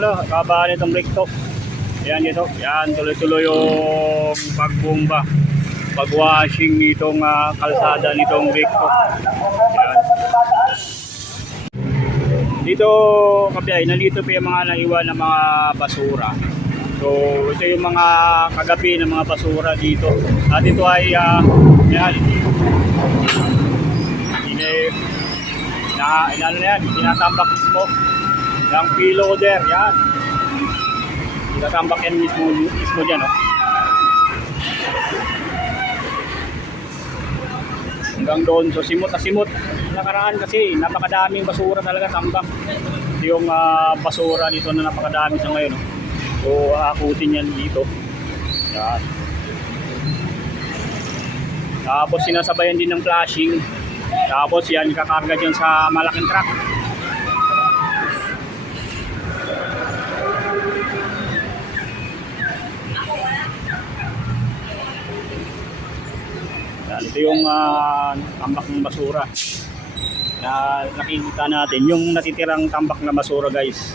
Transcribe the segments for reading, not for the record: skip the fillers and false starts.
yung kabahan itong recto. Yan dito. Yan, tuloy-tuloy yung pagbomba, pag-washing nitong kalsada nitong recto. Yan. Dito kabiyay, nandito pa yung mga naiwan ng mga basura. So ito yung mga kagabi ng mga basura dito. At ito ay yan, tinatambak mismo ng payloader. Yan, tinatambak yan mismo dyan, oh. Hanggang doon, so simot na simot nakaraan kasi napakadaming basura talaga, tambak yung basura dito na napakadami sa ngayon, oh. So aakutin yan dito. Yan. Tapos sinasabayan din ng flashing. Tapos yan ikakarga dyan sa malaking truck. Yan, ito yung tambak ng basura na nakikita natin, yung natitirang tambak na basura, guys.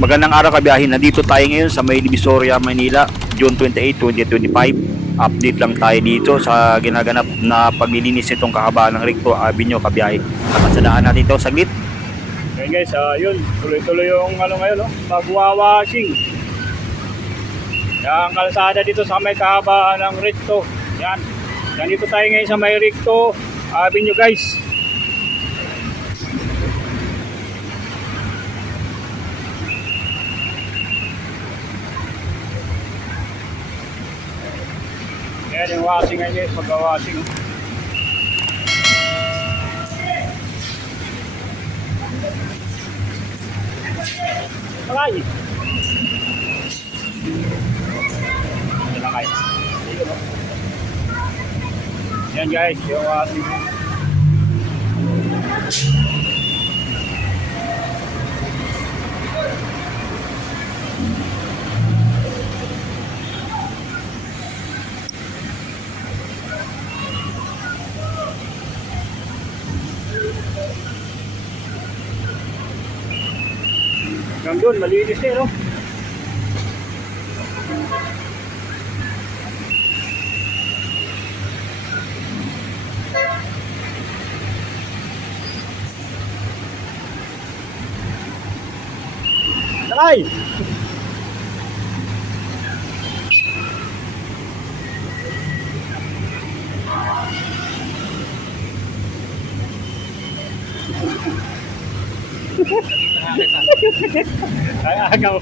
Magandang araw kabiyahin. Nandito tayo ngayon sa May Divisoria, Manila, June 28, 2025. Update lang tayo dito sa ginaganap na paglilinis nitong kahabaan ng Recto Avenue kabiyahin. Pasadaan natin ito saglit. Ngayon guys, yun, tuloy-tuloy yung ngayon, pag-washing. Yan, kalsada dito sa may kahabaan ng Recto. Yan, nandito tayo ngayon sa may Recto Avenue, guys. Yan yung washing ngayon guys, pag-washing. Malay! Ito lang guys. Yan guys, yung washing. Hanggang doon, malinis eh, no? Sakay! Ay, agaw.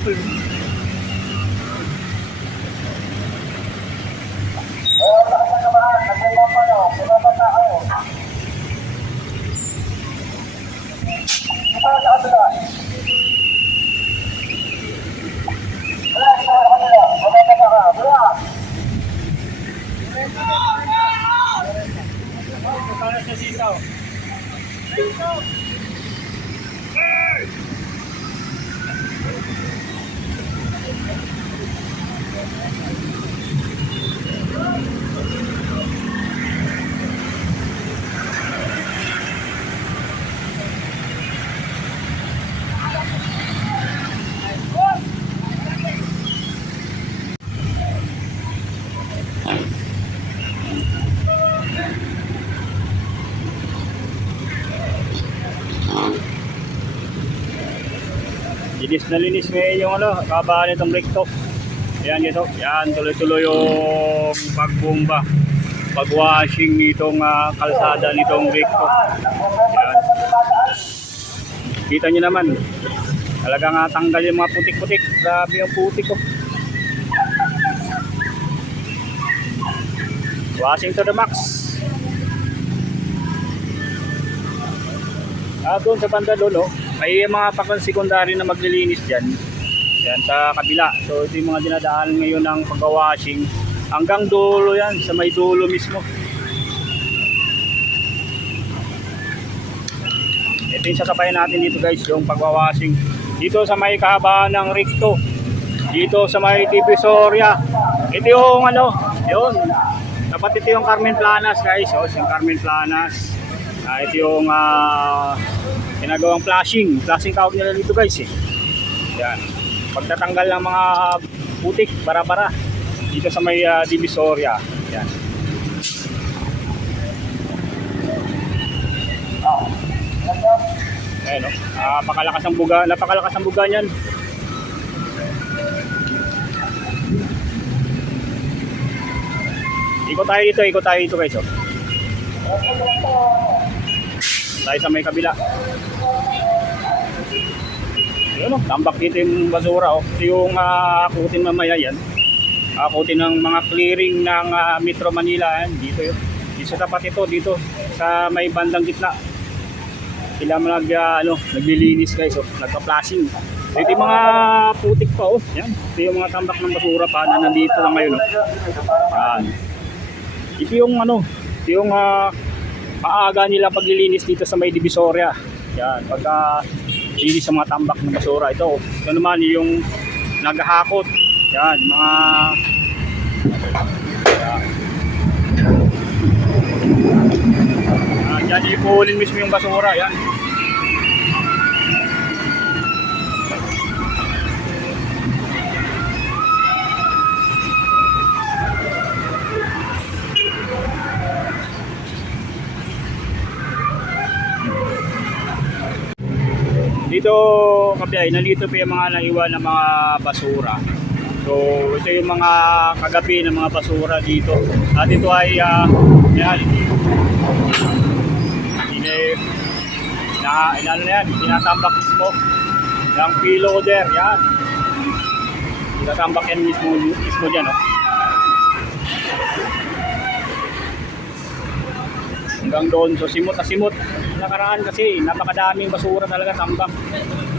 Linis na linis ngayon yung kabahan itong Recto. Yan dito. Yan, tuloy-tuloy yung pagbomba, pag-washing nitong kalsada nitong Recto. Yan. Kita nyo naman, talagang tanggal yung mga putik-putik. Grabe yung putik ko. Washing to the max. Doon sa banda doon, may mga pang-secondary na maglilinis dyan. Yan sa kabila. So ito yung mga dinadaan ngayon ng pag-washing. Hanggang dulo yan, sa may dulo mismo. Ito yung sasabayan natin dito guys, yung pagwawashing. Dito sa may kahabaan ng Recto. Dito sa may Divisoria. Ito yung ano, yun. Dapat ito yung Carmen Planas guys. Oh, yung Carmen Planas. Ito yung ginagawang flashing. Flashing tawag nila dito guys eh. Yan. Pagtatanggal ng mga putik, bara-bara. Dito sa may Divisoria. Yan. Ayan o. Napakalakas ang buga niyan. Ikot tayo dito guys. Oh. Tayo sa may kabila. Yun o, tambak dito yung basura o. Ito yung akutin mamaya yan. Akutin ng mga clearing ng Metro Manila yan. Dito yun. Dito sa tapat ito, dito sa may bandang gitna. Sila naglilinis guys o. Nagpa-flashing. Ito yung mga putik pa o. Yan. Ito yung mga tambak ng basura pa na nandito lang ngayon o. Yan. Ito yung ito yung maaga nila paglilinis dito sa may Divisoria. Yan, pagka linis sa mga tambak ng basura. Ito naman yung naghahakot. Yan, mga yan, ipuulin mismo yung basura. Yan. Dito kabiyay, nandito pa yung mga naiwan ng mga basura. So ito yung mga kagabi ng mga basura dito. At ito ay tinatambak mismo ng payloader. Yan. Tinatambak yan mismo dyan. Oh. Hanggang doon, so simot na simot. Nakaraan kasi napakadaming basura talaga, tambak.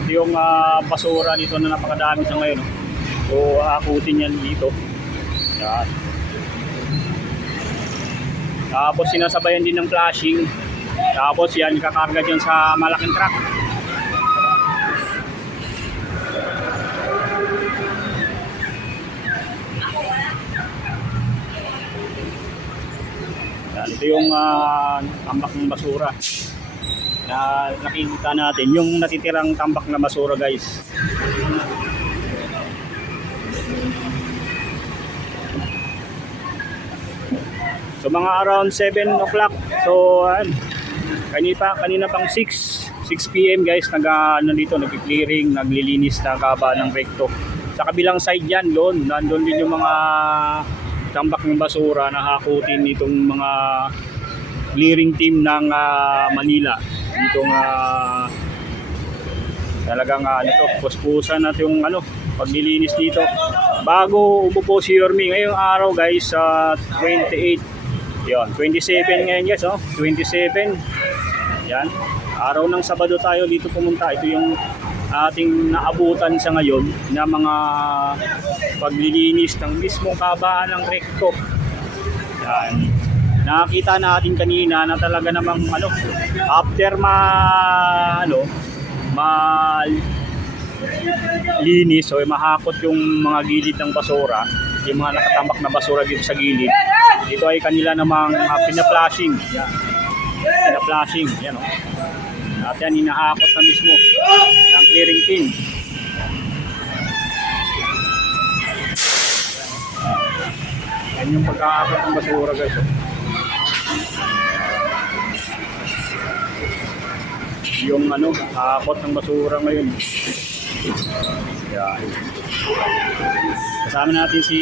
Yung basura dito na napakadami sa ngayon. So akutin yan dito. Yan. Tapos sinasabayan din ng flashing. Tapos yan ikakarga dyan sa malaking truck. Yan, ito yung tambak ng basura na nakikita natin, yung natitirang tambak na basura guys. So mga around 7 o'clock. So kanina pang 6 PM guys, nandito nagki-clearing, naglilinis na kaba ng Recto. Sa kabilang side yan, nandun din yung mga tambak ng basura na hakutin nitong mga clearing team ng Manila. Dito talagang puspusan natin yung paglilinis dito. Bago umupo si Yormi ngayong araw guys sa 28. Yon, 27 ngayon guys, 27. Yan. Araw ng Sabado tayo dito pumunta. Ito yung ating naabutan sa ngayon na mga paglilinis ng mismong kabaan ng Recto. Yan. Nakita natin kanina na talaga namang after linis o mahakot yung mga gilid ng basura, yung mga nakatambak na basura dito sa gilid. Dito ay kanila namang pina-flashing. Yan. Pina-flashing, yan o. At yan, hinahakot na mismo ng clearing team. Yan yung pagkakakot ng basura guys. Yung hakot ng basura ngayon. Yan. Kasama natin si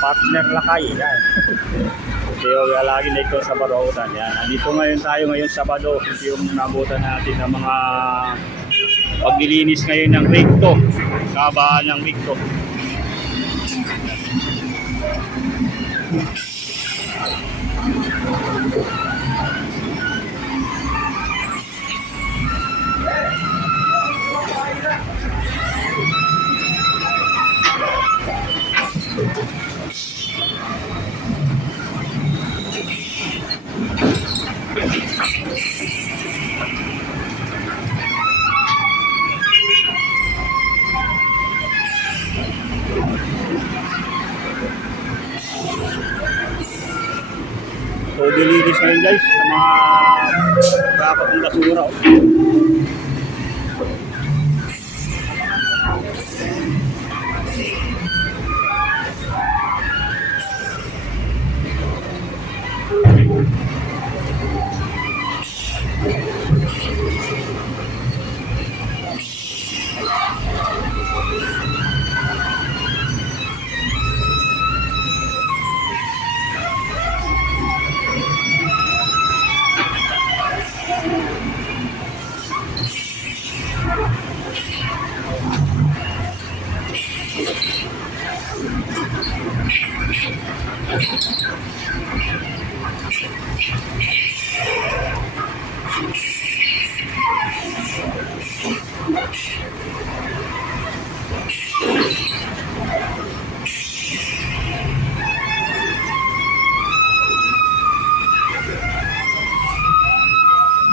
partner Lakay. Yan. Yung lagi na ito sa Barautan. Yan. Nandito ngayon tayo ngayon Sabado. Yung nabutan natin ng mga paglilinis ngayon ng Recto. Kabaan ng Recto. naglilinis ngayon guys ng mga dapat ng basura. Oh.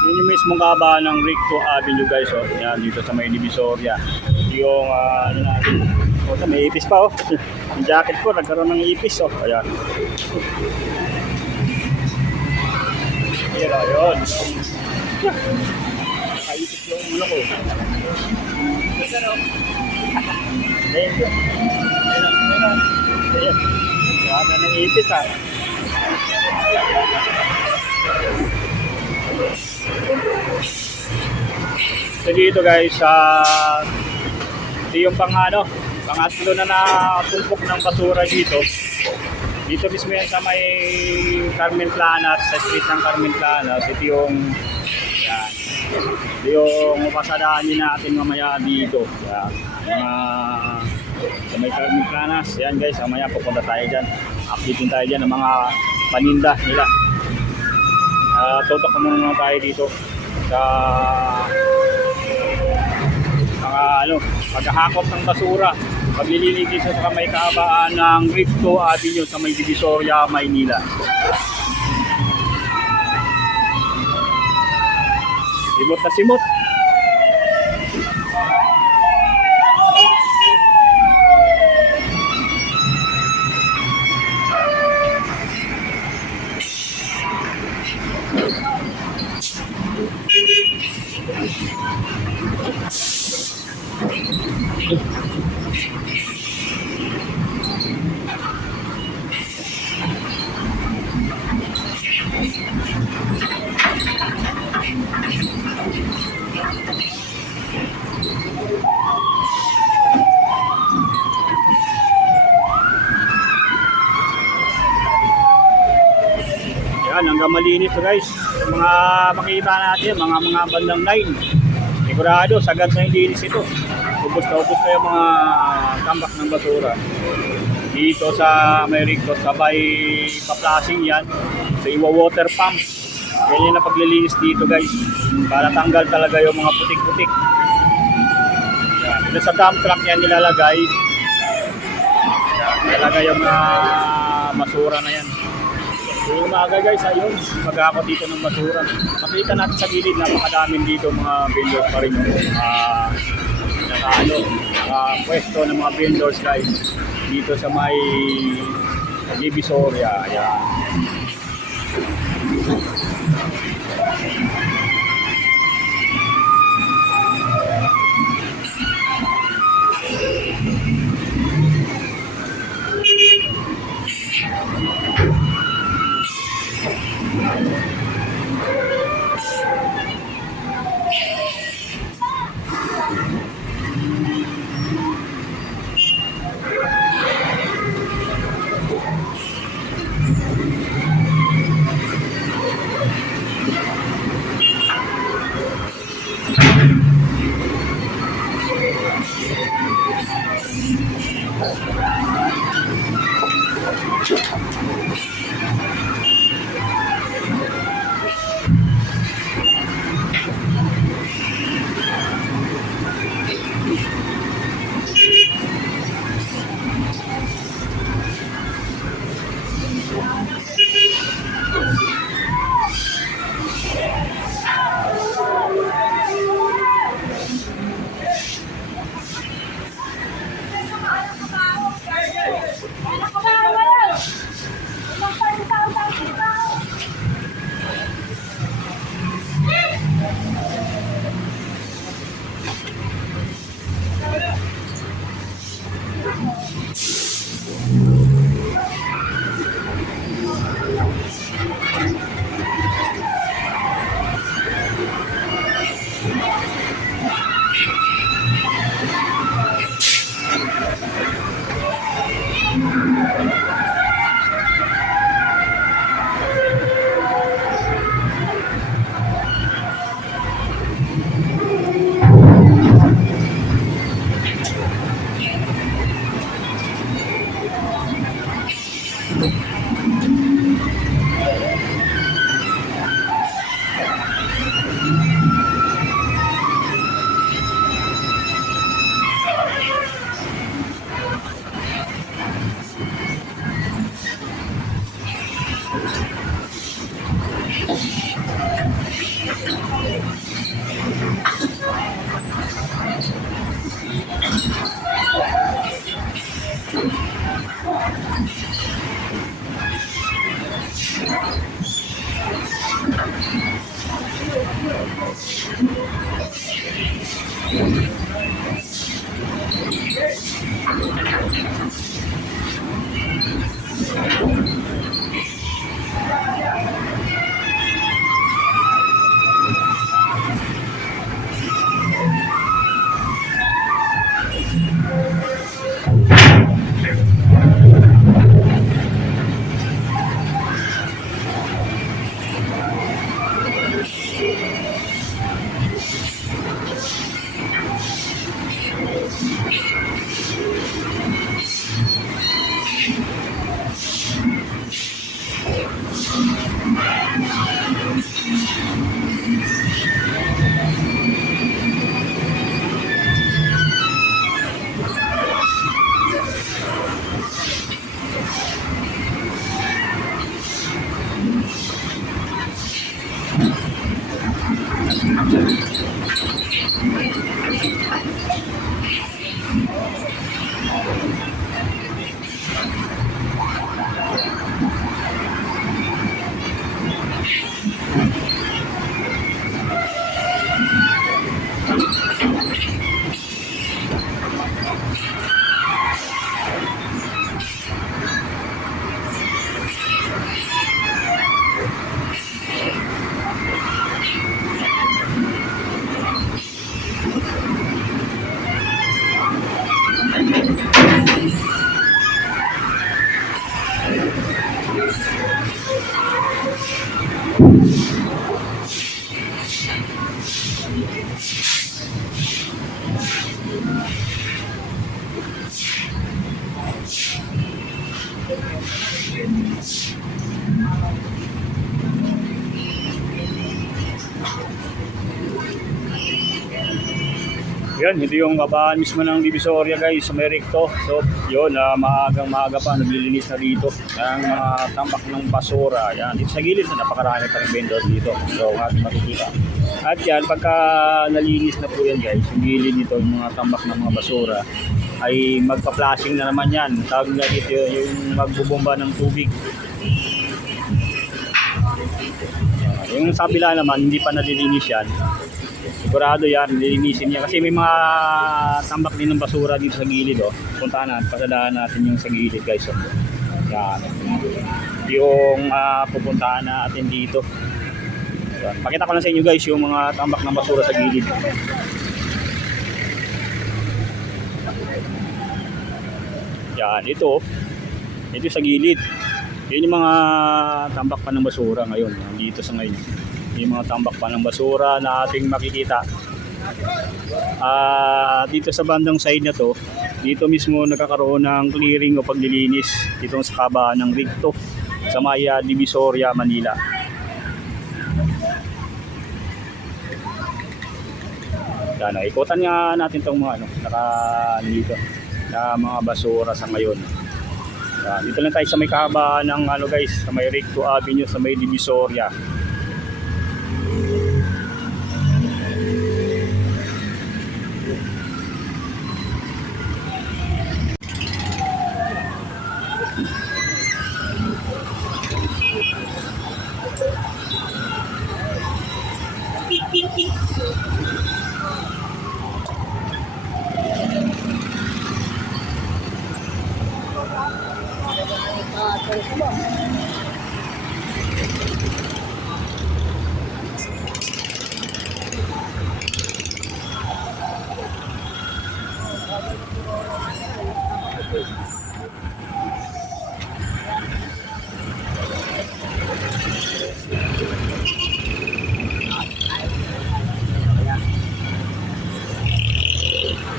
Yun yung mismong kahabaan ng Recto Avenue guys. Oh. Yan, dito sa may Divisoria. Yung ano natin. Oh, may ipis pa oh. Yung jacket ko nagkaroon ng ipis oh. Ayan. Yan oh, yun. Nakaipis yung ulo ko. Thank you. Ayan. Wala ng ipis ah. So dito guys, ito yung pangatlo na tumpok ng basura dito. Dito mismo yan sa may Carmen Planas, sa street ng Carmen Planas. Ito yung, yan, ito yung pasadaanin natin mamaya dito. Yan, sa may Carmen Planas. Yan guys, mamaya pupunta tayo dyan. Updating tayo dyan ng mga paninda nila. Tutok muna tayo dito sa mga paghahakot ng basura, paglilinis dito sa may kahabaan ng Recto Avenue sa may Divisoria, Maynila. Simot na simot. Yan, hanggang malinis to guys. Mga makita natin, mga bandang 9. Sigurado, sagad na yung linis ito. Ubus na yung mga tambak ng basura. Dito sa may Recto, sabay pa-flashing yan. Sa iwa-water pump. Yan yung napaglilinis dito guys. Para tanggal talaga yung mga putik-putik. Yan. Ito sa dump truck yan nilalagay. Yan, nilalagay yung basura na yan. So yung umaga guys, ayun, mag-ako dito ng basura. Makita natin sa gilid, napakadamin dito mga vendors pa rin. Pwesto ng mga vendors guys. Dito sa may Divisoria. Ayan. Yan, ito yung kabahan mismo ng Divisoria guys sa may recto. So, yun, maagang-maaga pa, naglilinis na dito ng tambak ng basura. Yan, dito sa gilid, napakarami pa rin vendors dito. So, ating makikita. At yan, pagka nalinis na po yan guys, yung gilid nito, yung mga tambak ng mga basura, ay magpa-flashing na naman yan. Tawag na dito yung magbubomba ng tubig. Yung sa kabila naman, hindi pa nalilinis yan. Sigurado yan, nililinisin niya. Kasi may mga tambak din ng basura dito sa gilid. Oh. Puntahan natin, pasadahan natin yung sa gilid guys. Oh. Yan. Yung pupuntahan natin dito. Yan. Pakita ko lang sa inyo guys yung mga tambak ng basura sa gilid. Yan, ito. Ito sa gilid. Yun yung mga tambak pa ng basura ngayon. Dito sa ngayon. Yung mga tambak pa ng basura na ating makikita. Dito sa bandang side na to, dito mismo nagkakaroon ng clearing o paglilinis dito sa kabahan ng Rigto sa Maya Divisoria, Manila. Yan, ikutan nga natin itong mga dito na mga basura sa ngayon. Dito lang tayo sa may kabahan ng guys, sa may Rigto Avenue, sa may Divisoria.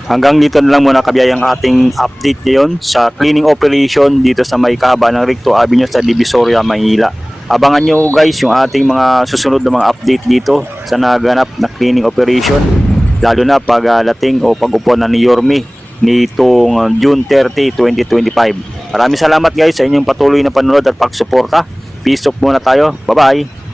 Hanggang dito na lang muna kabiyayang ating update ngayon sa cleaning operation dito sa may kahabahan ng Rigto Avenue sa Divisoria, Manila. Abangan nyo guys yung ating mga susunod na mga update dito sa naganap na cleaning operation, lalo na pagdating o pag-upo na ni Yorme nitong June 30, 2025. Maraming salamat guys sa inyong patuloy na panonood at pagsuporta. Peace out muna tayo. Bye bye!